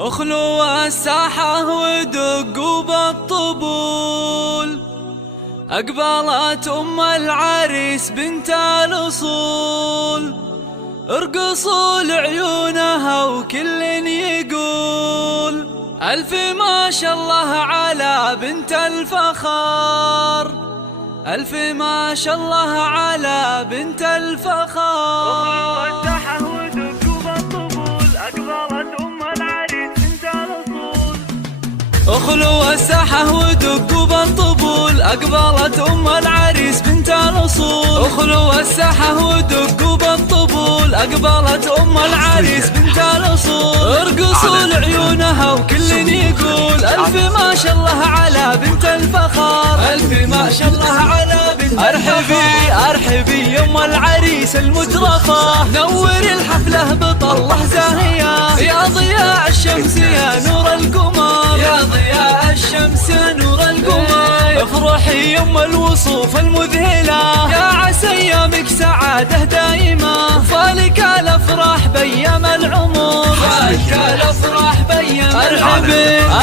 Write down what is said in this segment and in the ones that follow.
اخلوا الساحة ودقوا بالطبول، أقبلت أم العريس بنت الأصول. ارقصوا لعيونها وكل يقول ألف ما شاء الله على بنت الفخار، ألف ما شاء الله على بنت الفخار. اخلوا الساحة ودقوا بالطبول، أقبلت أم العريس بنت الأصول. اخلوا الساحة ودقوا بالطبول، أقبلت أم العريس بنت الأصول. ارقصوا لعيونها وكل يقول ألف ما شاء الله على بنت الفخار، ألف ما شاء الله على بنت الفخار. أرحبي يا أم العريس المترفة، نوري الحفلة بطلة زاهية، يا ضياء الشمس يا نور القمر، يا ضياء الشمس يا نور القمر. افرحي يم الوصوف المذهلة، يا عسى ايامك سعادة دائمة، فالك الافراح بيام العمر، فالك الافراح بيام العمر.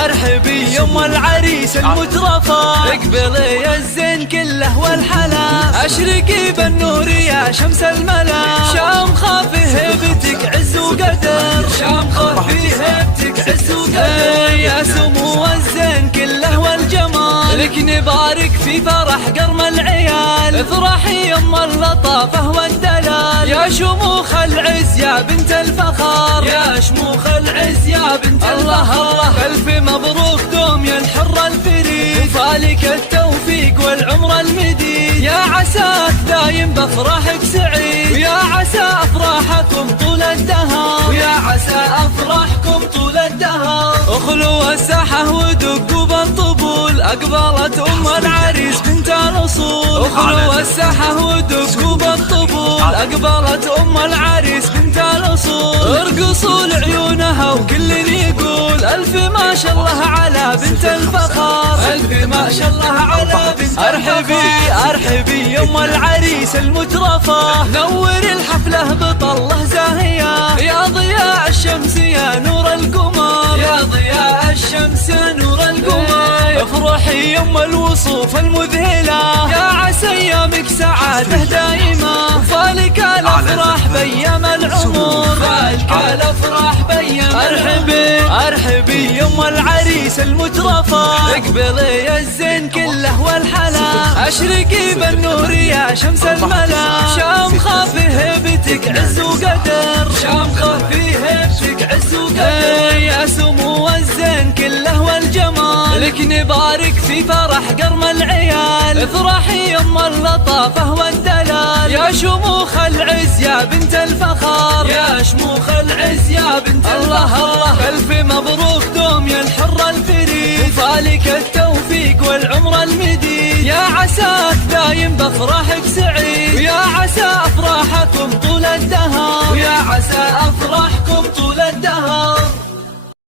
ارحبي يم العريس المترفة، اقبلي الزين كله والحلا، اشرقي بالنور يا شمس الملا، شامخة في هيبتك عز وقدر، شامخة في هيبتك عز وقدر. يا سمو الزين كله والجمال، لك نبارك في فرح قرم العيال، افرحي يم اللطافة والدلال، يا شموخ العز يا بنت الفخار، يا شموخ العز يا بنت الله الله. ألف مبروك دوم يا الحر الفريد، فالك التوفيق والعمر المديد، يا عساك دايم بافراحك سعيد، ويا عسى افراحكم طول الدهر، ويا عسى افراحكم طول الدهر. اخلوا الساحة ودقوا بالطبول، أقبلت أم العريس بنت الأصول. اخلوا الساحة ودقوا بالطبول، أقبلت أم العريس بنت الأصول. ارقصوا لعيونها وكل يقول ألف ما شاء الله على بنت الفخار، ألف ما شاء الله على بنت الفخار. أرحبي يا أم العريس المترفة، نوري الحفلة بطلة زاهية، يا ضياء الشمس يا نور القمر، يا ضياء الشمس يا نور القمر. افرحي يم الوصوف المذهلة، يا عسى ايامك سعادة دائمة، فالك الافراح بيام العمر، فالك الافراح بيام العمر. ارحبي يم العريس المترفة، اقبلي الزين كله والحلا، اشرقي بالنور يا شمس الملا، شامخة في هيبتك عز وقدر، شامخة في هيبتك عز وقدر. يا سمو الزين كله والجمال، لك نبارك في فرح قرم العيال، افرحي يم اللطافة والدلال، يا شموخ العز يا بنت الفخار، يا شموخ العز يا بنت الله الله. ألف مبروك دوم يا الحر الفريد، فالك التوفيق والعمر المديد، يا عساك دايم بافراح